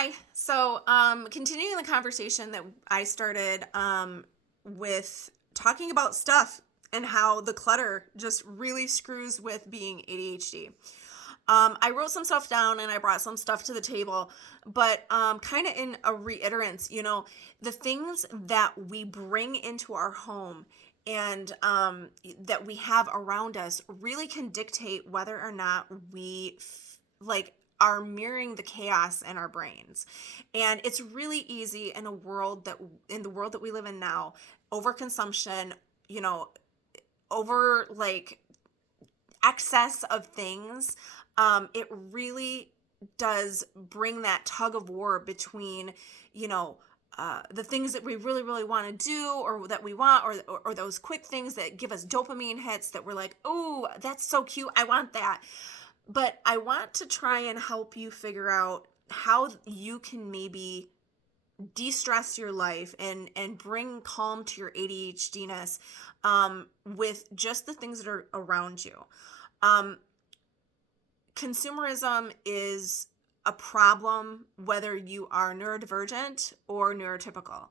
Hi. So, continuing the conversation that I started with talking about stuff and how the clutter just really screws with being ADHD. I wrote some stuff down and I brought some stuff to the table, but kind of in a reiterance, the things that we bring into our home and that we have around us really can dictate whether or not like are mirroring the chaos in our brains. And it's really easy in the world that we live in now, overconsumption, you know, over like excess of things, it really does bring that tug of war between, the things that we really, really want to do or that we want, or those quick things that give us dopamine hits that we're like, oh, that's so cute. I want that. But I want to try and help you figure out how you can maybe de-stress your life and bring calm to your ADHDness with just the things that are around you. Um, Consumerism is a problem whether you are neurodivergent or neurotypical.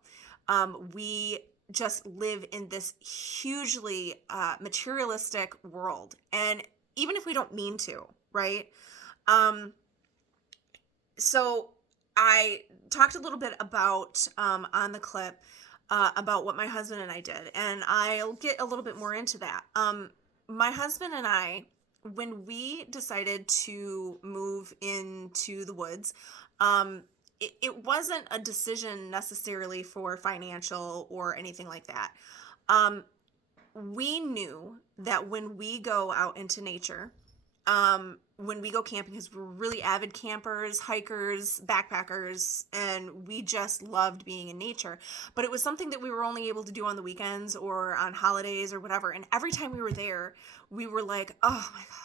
We just live in this hugely materialistic world, and even if we don't mean to, right? Um, so I talked a little bit about on the clip about what my husband and I did, and I'll get a little bit more into that. My husband and I, when we decided to move into the woods, it wasn't a decision necessarily for financial or anything like that. We knew that when we go out into nature, when we go camping, because we're really avid campers, hikers, backpackers, and we just loved being in nature. But it was something that we were only able to do on the weekends or on holidays or whatever. And every time we were there, we were like, oh my God.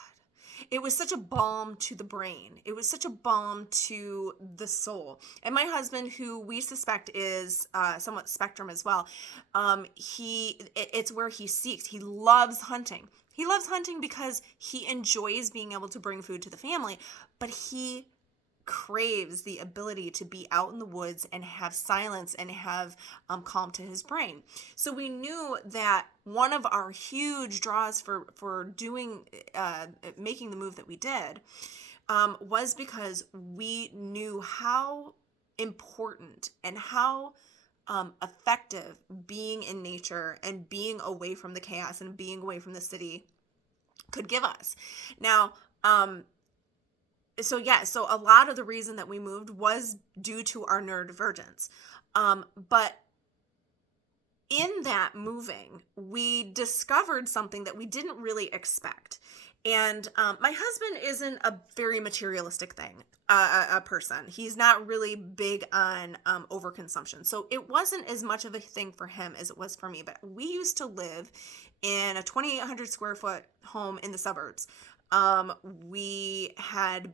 It was such a balm to the brain. It was such a balm to the soul. And my husband, who we suspect is somewhat spectrum as well, it's where he seeks. He loves hunting. He loves hunting because he enjoys being able to bring food to the family, but he craves the ability to be out in the woods and have silence and have calm to his brain. So we knew that one of our huge draws for doing making the move that we did was because we knew how important and how effective being in nature and being away from the chaos and being away from the city could give us. Now, so a lot of the reason that we moved was due to our neurodivergence. But in that moving, we discovered something that we didn't really expect. And my husband isn't a very materialistic a person. He's not really big on overconsumption. So it wasn't as much of a thing for him as it was for me. But we used to live in a 2,800 square foot home in the suburbs. We had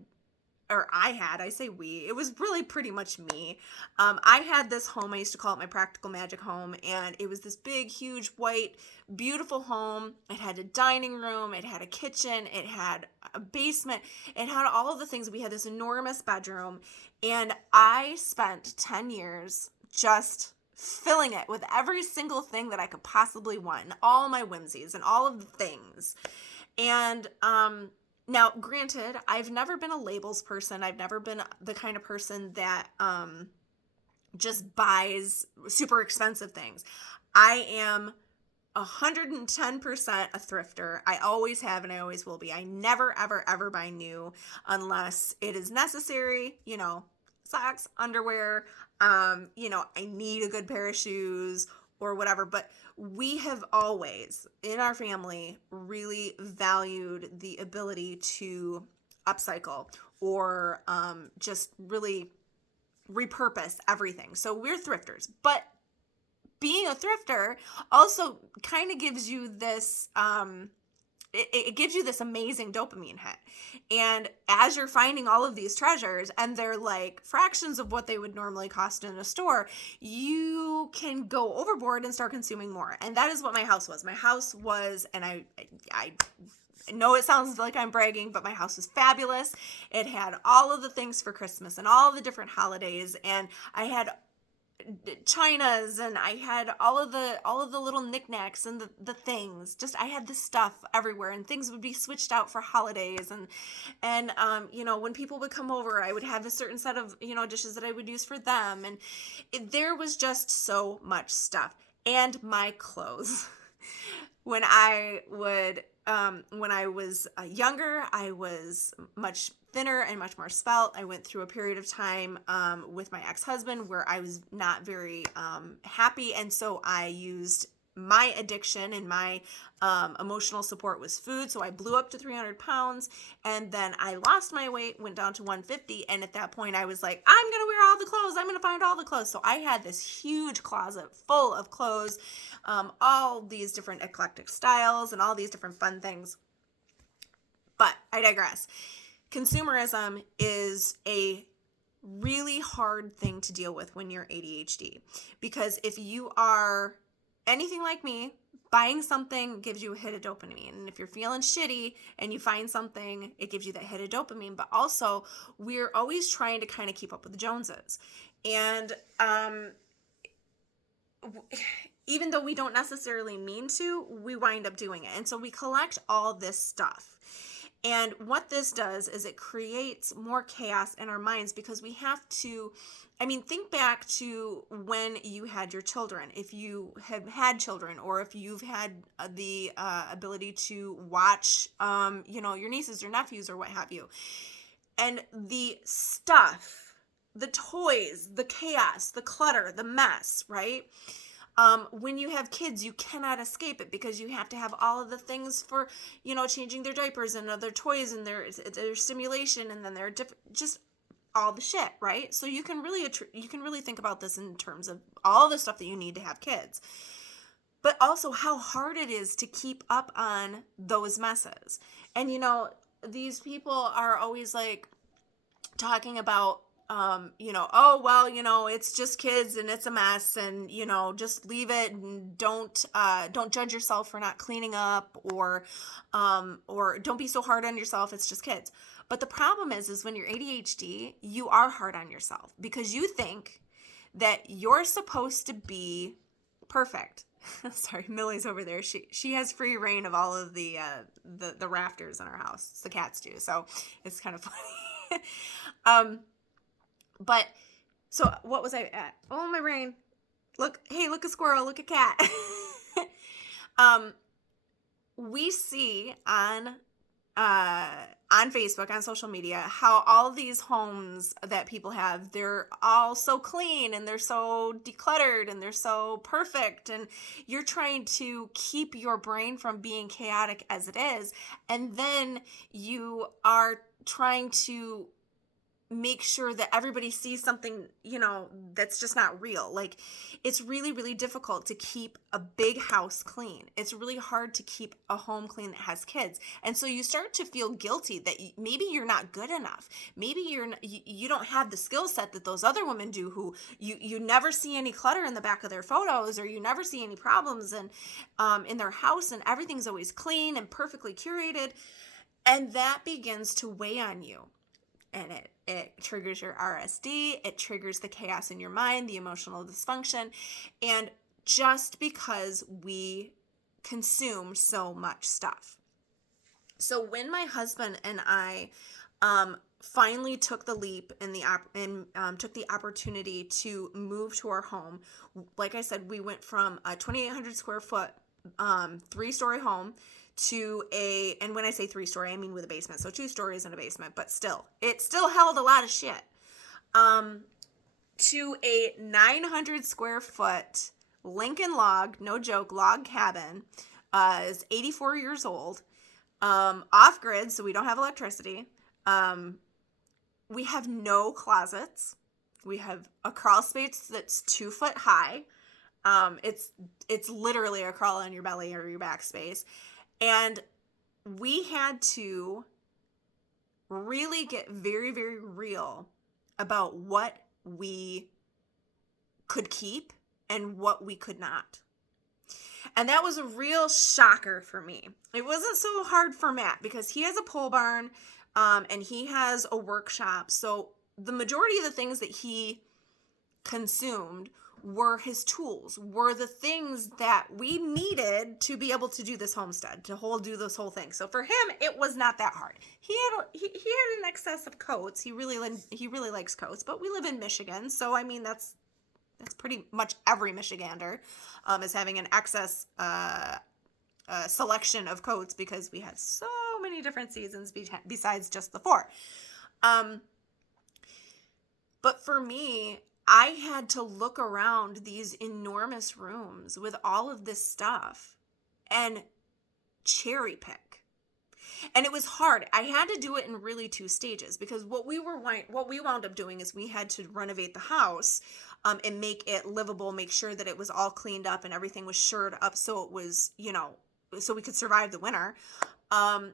I say we, it was really pretty much me. I had this home, I used to call it my practical magic home, and it was this big, huge, white, beautiful home. It had a dining room, it had a kitchen, it had a basement, it had all of the things. We had this enormous bedroom, and I spent 10 years just filling it with every single thing that I could possibly want, and all my whimsies, and all of the things. And, now, granted, I've never been a labels person. I've never been the kind of person that just buys super expensive things. I am 110% a thrifter. I always have and I always will be. I never, ever, ever buy new unless it is necessary, socks, underwear, I need a good pair of shoes or whatever. But we have always, in our family, really valued the ability to upcycle or just really repurpose everything. So we're thrifters. But being a thrifter also kind of gives you this it gives you this amazing dopamine hit. And as you're finding all of these treasures and they're like fractions of what they would normally cost in a store, you can go overboard and start consuming more. And that is what my house was. My house was, and I know it sounds like I'm bragging, but my house was fabulous. It had all of the things for Christmas and all the different holidays, and I had chinas, and I had all of the little knickknacks and the things. Just I had this stuff everywhere, and things would be switched out for holidays, and when people would come over, I would have a certain set of dishes that I would use for them, and there was just so much stuff. And my clothes. When I was younger, I was much thinner and much more svelte. I went through a period of time with my ex-husband where I was not very happy, and so I used my addiction and my emotional support was food. So I blew up to 300 pounds, and then I lost my weight, went down to 150, and at that point I was like, I'm gonna wear all the clothes, I'm gonna find all the clothes. So I had this huge closet full of clothes, all these different eclectic styles and all these different fun things. But I digress. Consumerism is a really hard thing to deal with when you're ADHD, because if you are anything like me, buying something gives you a hit of dopamine. And if you're feeling shitty and you find something, it gives you that hit of dopamine. But also, we're always trying to kind of keep up with the Joneses. And even though we don't necessarily mean to, we wind up doing it. And so we collect all this stuff. And what this does is it creates more chaos in our minds, because we have to, think back to when you had your children. If you have had children, or if you've had the ability to watch, your nieces or nephews or what have you. And the stuff, the toys, the chaos, the clutter, the mess, right? When you have kids, you cannot escape it, because you have to have all of the things for, changing their diapers and other toys and their stimulation, and then their just all the shit, right? So you can really think about this in terms of all the stuff that you need to have kids, but also how hard it is to keep up on those messes. And these people are always like talking about it's just kids and it's a mess, and just leave it, and don't judge yourself for not cleaning up, or don't be so hard on yourself, it's just kids. But the problem is when you're ADHD, you are hard on yourself, because you think that you're supposed to be perfect. Sorry, Millie's over there. She has free reign of all of the rafters in our house. The cats do, so it's kind of funny. But so what was I at? Oh, my brain. Look a squirrel, look a cat. We see on Facebook, on social media, how all these homes that people have, they're all so clean and they're so decluttered and they're so perfect, and you're trying to keep your brain from being chaotic as it is, and then you are trying to make sure that everybody sees something, that's just not real. Like, it's really, really difficult to keep a big house clean. It's really hard to keep a home clean that has kids. And so you start to feel guilty that maybe you're not good enough. Maybe you don't have the skill set that those other women do, who you never see any clutter in the back of their photos, or you never see any problems in their house, and everything's always clean and perfectly curated. And that begins to weigh on you. And it triggers your RSD, it triggers the chaos in your mind, the emotional dysfunction, and just because we consume so much stuff. So when my husband and I finally took the leap and took the opportunity to move to our home, like I said, we went from a 2,800 square foot 3-story home to and when I say 3-story, I mean with a basement. So 2 stories and a basement, but it still held a lot of shit. To a 900 square foot Lincoln log, no joke, log cabin, is 84 years old, off grid, so we don't have electricity. We have no closets. We have a crawl space that's 2 foot high. It's literally a crawl on your belly or your back space. And we had to really get very, very real about what we could keep and what we could not. And that was a real shocker for me. It wasn't so hard for Matt because he has a pole barn, and he has a workshop. So the majority of the things that he consumed were his tools, were the things that we needed to be able to do this homestead, to do this whole thing. So for him, it was not that hard. He had an excess of coats. He really likes coats, but we live in Michigan, so I mean that's pretty much every Michigander is having an excess selection of coats because we had so many different seasons besides just the 4. But for me, I had to look around these enormous rooms with all of this stuff and cherry pick. And it was hard. I had to do it in really 2 stages because what we wound up doing is we had to renovate the house and make it livable, make sure that it was all cleaned up and everything was shored up so it was, so we could survive the winter.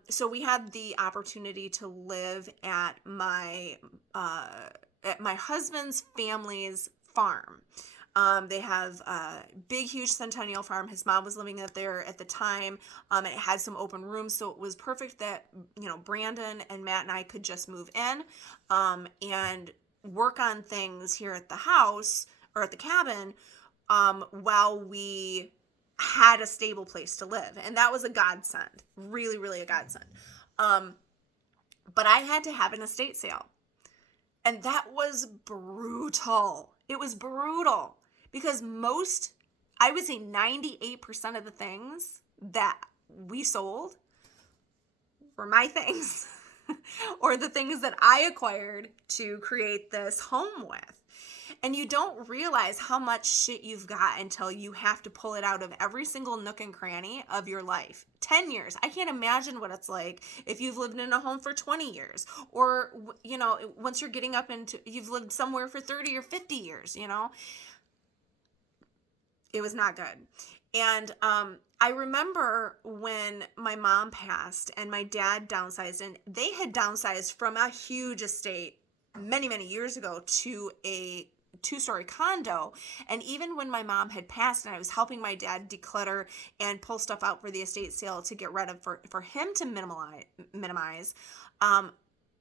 So we had the opportunity to live at my husband's family's farm. They have a big, huge centennial farm. His mom was living up there at the time. It had some open rooms, so it was perfect that, Brandon and Matt and I could just move in and work on things here at the house or at the cabin while we had a stable place to live. And that was a godsend. Really, really a godsend. But I had to have an estate sale. And that was brutal. It was brutal because I would say 98% of the things that we sold were my things or the things that I acquired to create this home with. And you don't realize how much shit you've got until you have to pull it out of every single nook and cranny of your life. 10 years. I can't imagine what it's like if you've lived in a home for 20 years or, once you're getting up into, you've lived somewhere for 30 or 50 years, It was not good. And I remember when my mom passed and my dad downsized, and they had downsized from a huge estate many, many years ago to a 2-story condo. And even when my mom had passed and I was helping my dad declutter and pull stuff out for the estate sale to get rid of for him to minimize,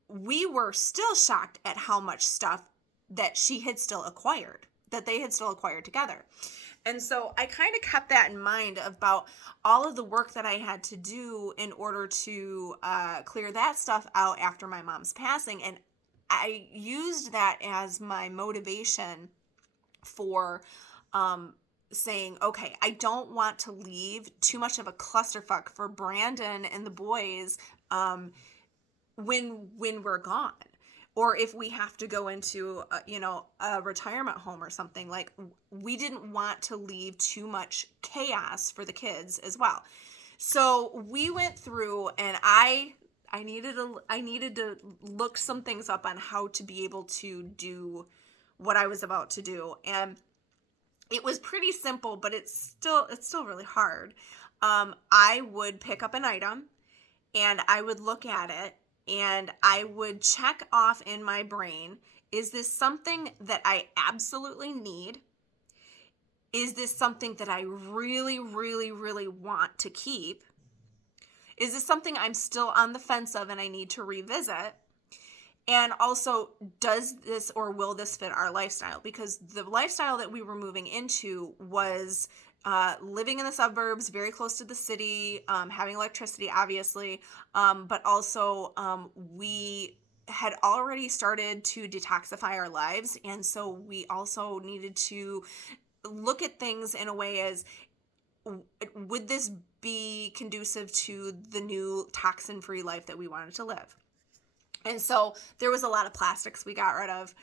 we were still shocked at how much stuff that they had still acquired together. And so I kind of kept that in mind about all of the work that I had to do in order to clear that stuff out after my mom's passing. And I used that as my motivation for saying, okay, I don't want to leave too much of a clusterfuck for Brandon and the boys when we're gone. Or if we have to go into, a retirement home or something, like we didn't want to leave too much chaos for the kids as well. So we went through and I needed to look some things up on how to be able to do what I was about to do. And it was pretty simple, but it's still really hard. I would pick up an item and I would look at it and I would check off in my brain, is this something that I absolutely need? Is this something that I really, really, really want to keep? Is this something I'm still on the fence of and I need to revisit? And also, does this or will this fit our lifestyle? Because the lifestyle that we were moving into was living in the suburbs, very close to the city, having electricity, obviously, but also we had already started to detoxify our lives. And so we also needed to look at things in a way as, would this be conducive to the new toxin-free life that we wanted to live? And so there was a lot of plastics we got rid of.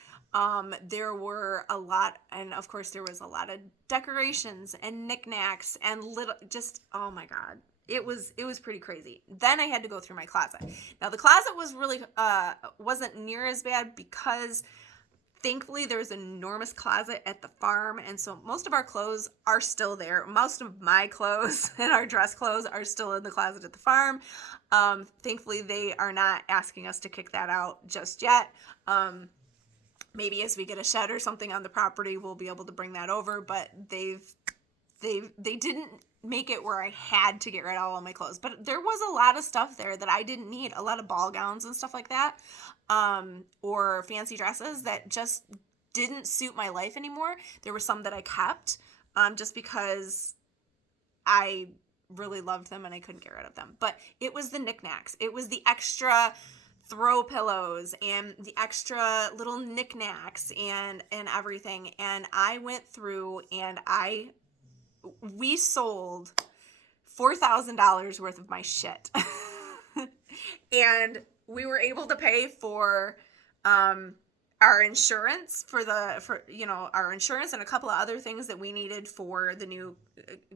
There were a lot, and of course there was a lot of decorations and knickknacks and oh my God, it was pretty crazy. Then I had to go through my closet. Now the closet was really, wasn't near as bad because thankfully there was an enormous closet at the farm. And so most of our clothes are still there. Most of my clothes and our dress clothes are still in the closet at the farm. Thankfully they are not asking us to kick that out just yet. Maybe as we get a shed or something on the property, we'll be able to bring that over, but they've they didn't make it where I had to get rid of all of my clothes. But there was a lot of stuff there that I didn't need. A lot of ball gowns and stuff like that. Or fancy dresses that just didn't suit my life anymore. There were some that I kept, just because I really loved them and I couldn't get rid of them. But it was the knickknacks. It was the extra throw pillows and the extra little knickknacks and everything. And I went through and we sold $4,000 worth of my shit. And we were able to pay for our insurance for our insurance and a couple of other things that we needed for the new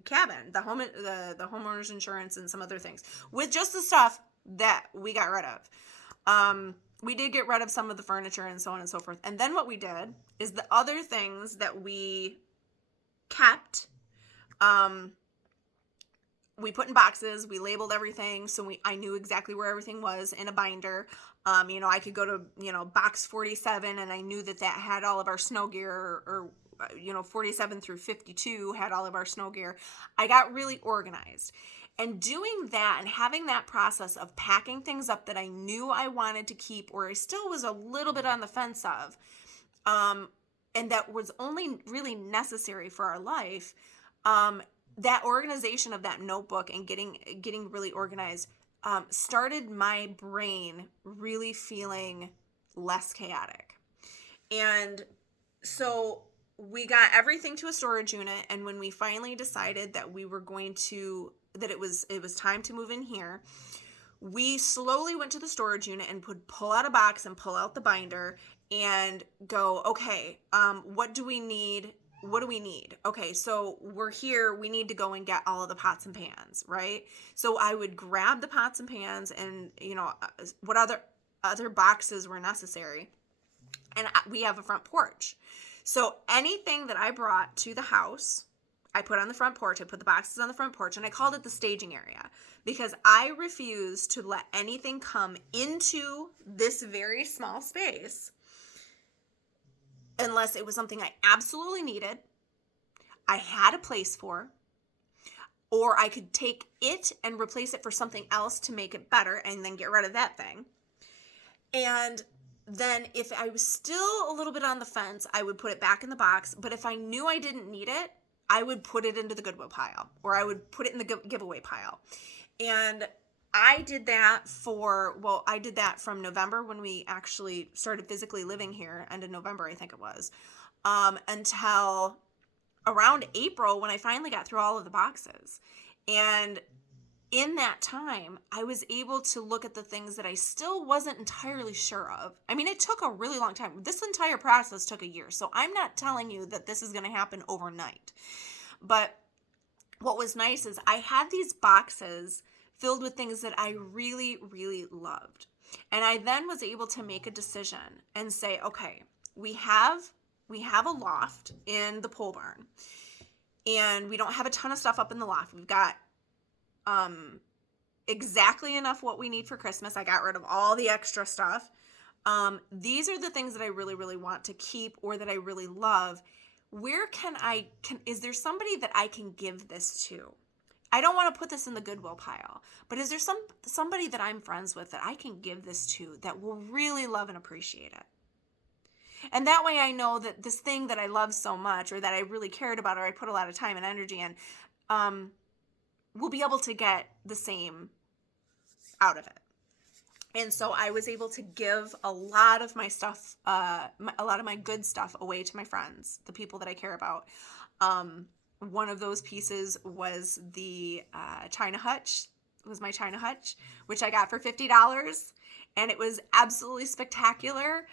cabin, the homeowner's insurance and some other things, with just the stuff that we got rid of. We did get rid of some of the furniture and so on and so forth. And then what we did is the other things that we kept, we put in boxes, we labeled everything, so I knew exactly where everything was in a binder. I could go to, box 47, and I knew that had all of our snow gear, or 47 through 52 had all of our snow gear. I got really organized. And doing that and having that process of packing things up that I knew I wanted to keep, or I still was a little bit on the fence of, and that was only really necessary for our life, that organization of that notebook and getting really organized started my brain really feeling less chaotic. And so we got everything to a storage unit, and when we finally decided that we were going to, that it was time to move in here, we slowly went to the storage unit and pull out a box and pull out the binder and go, okay, what do we need? What do we need? Okay, so we're here. We need to go and get all of the pots and pans, right? So I would grab the pots and pans and, what other boxes were necessary. And we have a front porch. So anything that I brought to the house, I put on the front porch. I put the boxes on the front porch, and I called it the staging area because I refused to let anything come into this very small space unless it was something I absolutely needed, I had a place for, or I could take it and replace it for something else to make it better and then get rid of that thing. And then if I was still a little bit on the fence, I would put it back in the box. But if I knew I didn't need it, I would put it into the Goodwill pile, or I would put it in the giveaway pile. And I did that from November, when we actually started physically living here, end of November, I think it was, until around April, when I finally got through all of the boxes. And in that time, I was able to look at the things that I still wasn't entirely sure of. I mean, it took a really long time. This entire process took a year. So I'm not telling you that this is going to happen overnight. But what was nice is I had these boxes filled with things that I really, really loved. And I then was able to make a decision and say, okay, we have a loft in the pole barn, and we don't have a ton of stuff up in the loft. We've got exactly enough what we need for Christmas. I got rid of all the extra stuff. These are the things that I really, really want to keep, or that I really love. Where is there somebody that I can give this to? I don't want to put this in the Goodwill pile, but is there somebody that I'm friends with that I can give this to that will really love and appreciate it? And that way I know that this thing that I love so much, or that I really cared about, or I put a lot of time and energy in, will be able to get the same out of it. And so I was able to give a lot of my stuff, a lot of my good stuff away to my friends, the people that I care about. One of those pieces was the China Hutch. It was my China Hutch, which I got for $50. And it was absolutely spectacular,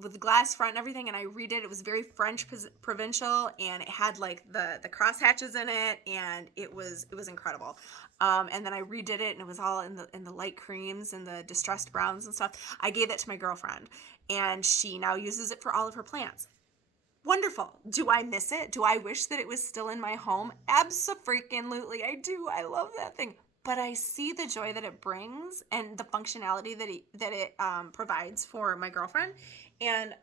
with the glass front and everything. And I redid it. It was very French provincial, and it had like the cross hatches in it, and it was incredible. And then I redid it, and it was all in the light creams and the distressed browns and stuff. I gave it to my girlfriend, and she now uses it for all of her plants. Wonderful. Do I miss it? Do I wish that it was still in my home? Abso-freaking-lutely. I do. I love that thing. But I see the joy that it brings and the functionality that it provides for my girlfriend. And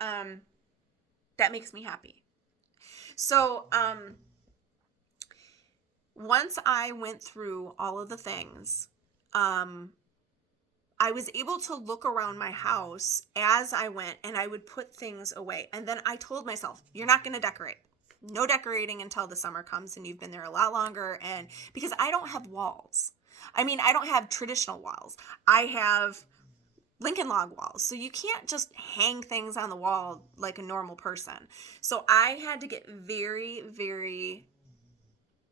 that makes me happy. So once I went through all of the things, I was able to look around my house as I went, and I would put things away. And then I told myself, you're not going to decorate. No decorating until the summer comes and you've been there a lot longer. And because I don't have walls. I mean, I don't have traditional walls. I have Lincoln log walls. So you can't just hang things on the wall like a normal person. So I had to get very, very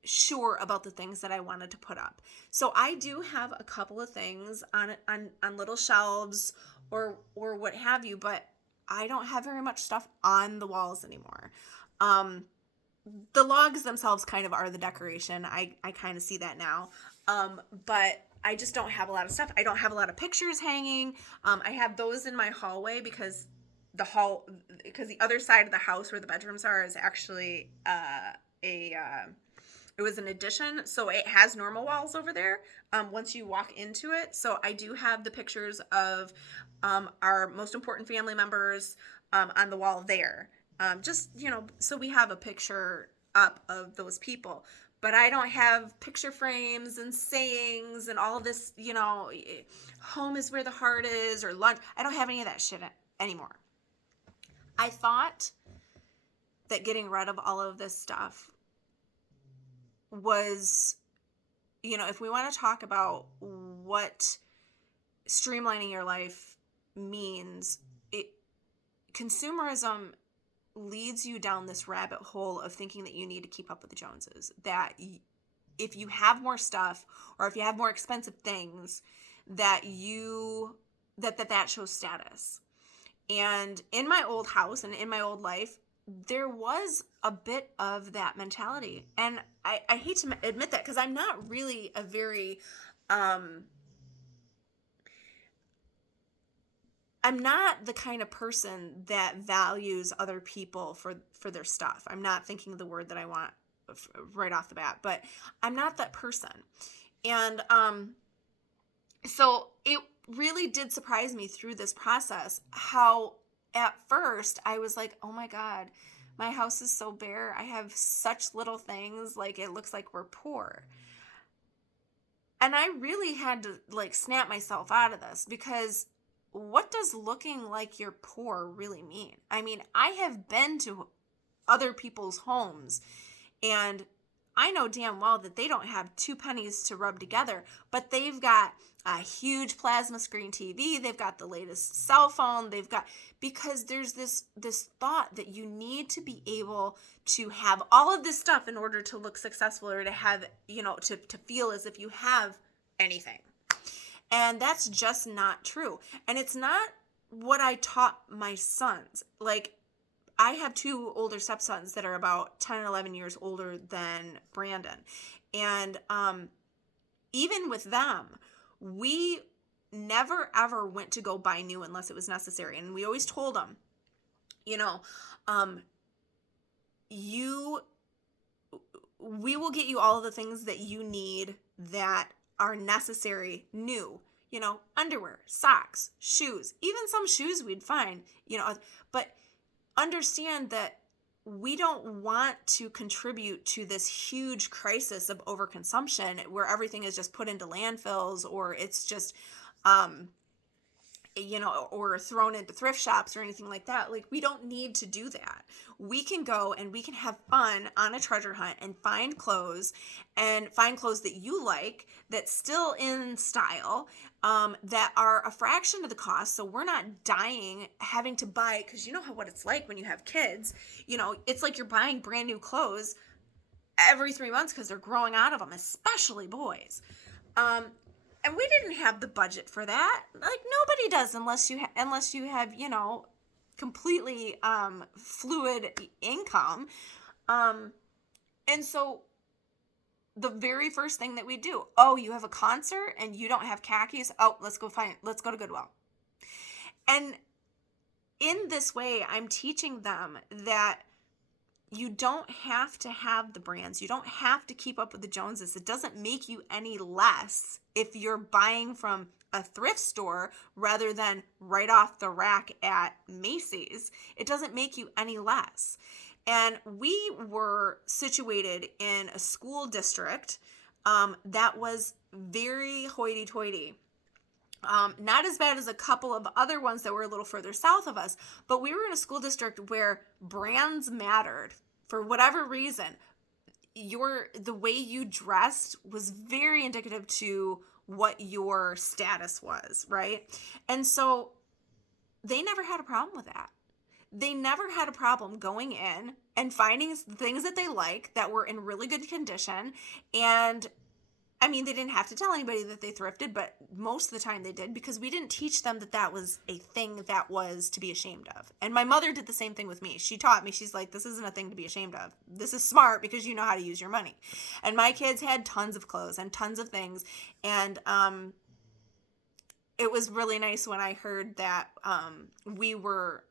sure about the things that I wanted to put up. So I do have a couple of things on little shelves or what have you, but I don't have very much stuff on the walls anymore. The logs themselves kind of are the decoration. I kind of see that now. But I just don't have a lot of stuff. I don't have a lot of pictures hanging. I have those in my hallway because the other side of the house where the bedrooms are is actually it was an addition, so it has normal walls over there once you walk into it. So I do have the pictures of our most important family members on the wall there. Just, so we have a picture up of those people. But I don't have picture frames and sayings and all of this, home is where the heart is or lunch. I don't have any of that shit anymore. I thought that getting rid of all of this stuff was, if we want to talk about what streamlining your life means, consumerism leads you down this rabbit hole of thinking that you need to keep up with the Joneses, that if you have more stuff or if you have more expensive things, that shows status. And in my old house and in my old life, there was a bit of that mentality. And I hate to admit that because I'm not really a very, I'm not the kind of person that values other people for their stuff. I'm not thinking of the word that I want right off the bat, but I'm not that person. And so it really did surprise me through this process how at first I was like, oh my God, my house is so bare. I have such little things. Like, it looks like we're poor. And I really had to snap myself out of this, because what does looking like you're poor really mean? I mean, I have been to other people's homes and I know damn well that they don't have 2 pennies to rub together, but they've got a huge plasma screen TV. They've got the latest cell phone. Because there's this thought that you need to be able to have all of this stuff in order to look successful or to have, to feel as if you have anything. And that's just not true. And it's not what I taught my sons. I have 2 older stepsons that are about 10 and 11 years older than Brandon. And even with them, we never ever went to go buy new unless it was necessary. And we always told them, we will get you all of the things that you need that are necessary new, underwear, socks, shoes, even some shoes we'd find, but understand that we don't want to contribute to this huge crisis of overconsumption where everything is just put into landfills or it's just, or thrown into thrift shops or anything like that. We don't need to do that. We can go and we can have fun on a treasure hunt and find clothes that you like, that's still in style, that are a fraction of the cost. So we're not dying having to buy, because you know what it's like when you have kids. It's like you're buying brand new clothes every 3 months because they're growing out of them, especially boys. And we didn't have the budget for that. Nobody does unless you have, completely fluid income. And so the very first thing that we do, you have a concert and you don't have khakis. Let's go to Goodwill. And in this way, I'm teaching them that you don't have to have the brands. You don't have to keep up with the Joneses. It doesn't make you any less if you're buying from a thrift store rather than right off the rack at Macy's. It doesn't make you any less. And we were situated in a school district that was very hoity-toity. Not as bad as a couple of other ones that were a little further south of us, but we were in a school district where brands mattered for whatever reason. The way you dressed was very indicative to what your status was, right? And so they never had a problem with that. They never had a problem going in and finding things that they like that were in really good condition. And I mean, they didn't have to tell anybody that they thrifted, but most of the time they did, because we didn't teach them that that was a thing that was to be ashamed of. And my mother did the same thing with me. She taught me, she's like, this isn't a thing to be ashamed of. This is smart because you know how to use your money. And my kids had tons of clothes and tons of things. And it was really nice when I heard that we were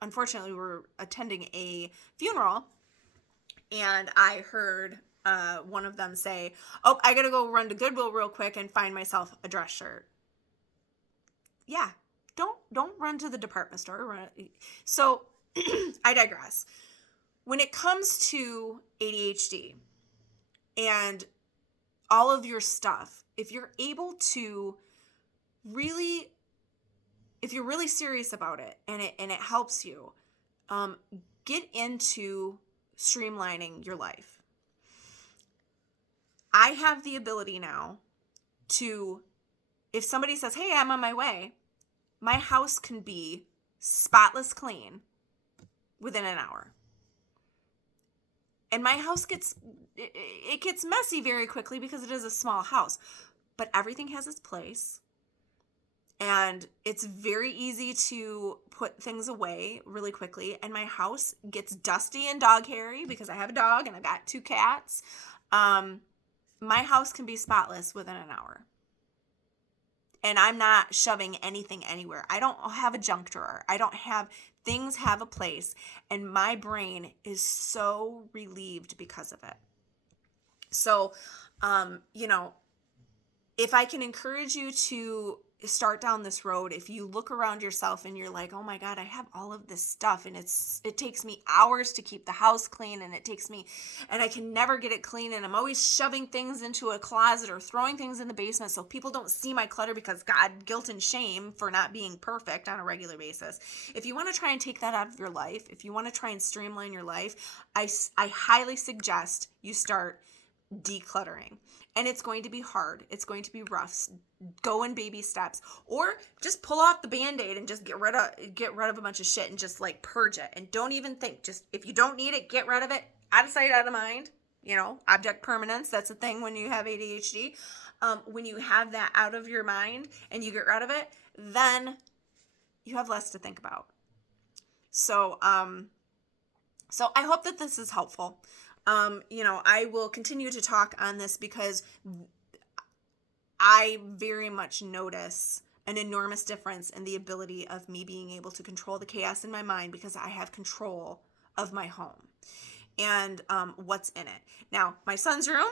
attending a funeral, and I heard one of them say, oh, I gotta go run to Goodwill real quick and find myself a dress shirt. Yeah, don't run to the department store. So I digress. When it comes to ADHD and all of your stuff, if you're able to really, if you're really serious about it and it helps you, get into streamlining your life. I have the ability now to, if somebody says, hey, I'm on my way, my house can be spotless clean within an hour. And my house gets messy very quickly because it is a small house, but everything has its place. And it's very easy to put things away really quickly. And my house gets dusty and dog hairy because I have a dog and I've got 2 cats. My house can be spotless within an hour. And I'm not shoving anything anywhere. I don't have a junk drawer. Things have a place. And my brain is so relieved because of it. So, if I can encourage you to start down this road, if you look around yourself and you're like, oh my God, I have all of this stuff and it takes me hours to keep the house clean, and I can never get it clean, and I'm always shoving things into a closet or throwing things in the basement so people don't see my clutter because God, guilt and shame for not being perfect on a regular basis. If you want to try and take that out of your life, if you want to try and streamline your life, I highly suggest you start decluttering. And it's going to be hard. It's going to be rough. Go in baby steps, or just pull off the Band-Aid and just get rid of a bunch of shit and just like purge it. And don't even think. Just, if you don't need it, get rid of it. Out of sight, out of mind. Object permanence. That's a thing when you have ADHD. When you have that out of your mind and you get rid of it, then you have less to think about. So I hope that this is helpful. I will continue to talk on this because I very much notice an enormous difference in the ability of me being able to control the chaos in my mind, because I have control of my home and what's in it. Now, my son's room,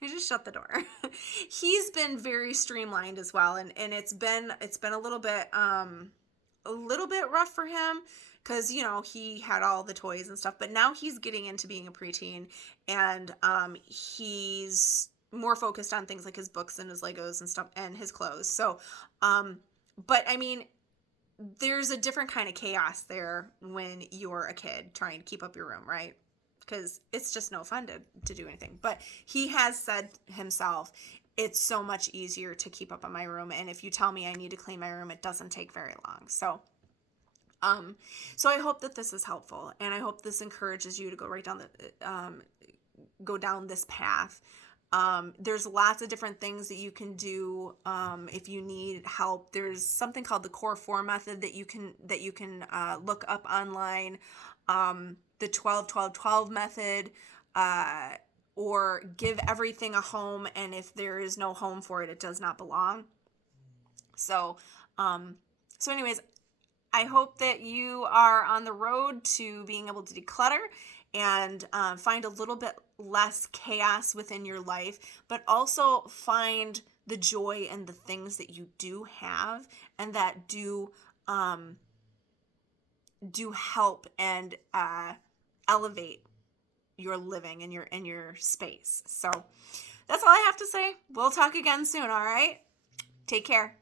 I just shut the door. He's been very streamlined as well, and it's been a little bit rough for him. Because, he had all the toys and stuff, but now he's getting into being a preteen, and he's more focused on things like his books and his Legos and stuff and his clothes. So, but I mean, there's a different kind of chaos there when you're a kid trying to keep up your room, right? Because it's just no fun to do anything. But he has said himself, it's so much easier to keep up on my room, and if you tell me I need to clean my room, it doesn't take very long. So I hope that this is helpful, and I hope this encourages you to go down this path. There's lots of different things that you can do. If you need help, there's something called the Core 4 method that you can look up online. The 12-12-12 method, or give everything a home, and if there is no home for it, it does not belong. So anyways, I hope that you are on the road to being able to declutter and find a little bit less chaos within your life, but also find the joy in the things that you do have and that do help and elevate your living and your space. So that's all I have to say. We'll talk again soon, all right? Take care.